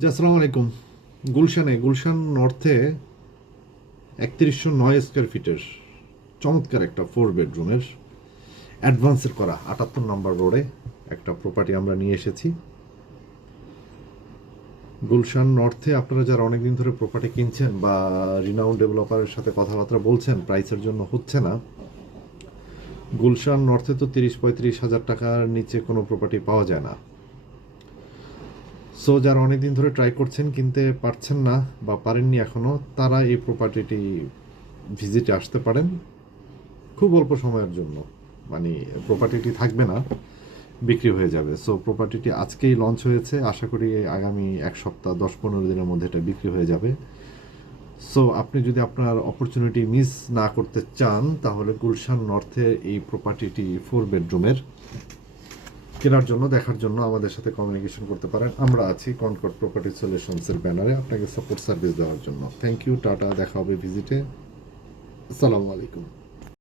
জি, আসসালামু আলাইকুম। গুলশান নর্থে ৩১০৯ স্কোয়ার ফিটের চমৎকার একটা 4 বেডরুমের অ্যাডভান্সের করা ৭৮ নম্বর রোডে একটা প্রপার্টি আমরা নিয়ে এসেছি। গুলশান নর্থে আপনারা যারা অনেকদিন ধরে প্রপার্টি কিনছেন বা রিনাউন্ড ডেভেলপারের সাথে কথাবার্তা বলছেন, প্রাইসের জন্য হচ্ছে না। গুলশান নর্থে তো ৩০-৩৫ হাজার টাকার নিচে কোনো প্রপার্টি পাওয়া যায় না। সো যারা অনেকদিন ধরে ট্রাই করছেন কিনতে পারছেন না বা পারেননি এখনও, তারা এই প্রপার্টিটি ভিজিটে আসতে পারেন খুব অল্প সময়ের জন্য। মানে প্রপার্টিটি থাকবে না, বিক্রি হয়ে যাবে। সো প্রপার্টিটি আজকেই লঞ্চ হয়েছে, আশা করি আগামী 1 সপ্তাহ 10-15 দিনের মধ্যে এটা বিক্রি হয়ে যাবে। সো আপনি যদি আপনার অপরচুনিটি মিস না করতে চান, তাহলে গুলশান নর্থে এই প্রপার্টিটি 4 বেডরুমের কেনার জন্য, দেখার জন্য আমাদের সাথে কমিউনিকেশন করতে পারেন। আমরা আছি কনকর্ড প্রপার্টি সলিউশনসের ব্যানারে আপনাকে সাপোর্ট সার্ভিস দেওয়ার জন্য। থ্যাংক ইউ, টাটা, দেখা হবে ভিজিটে। আসসালামু আলাইকুম।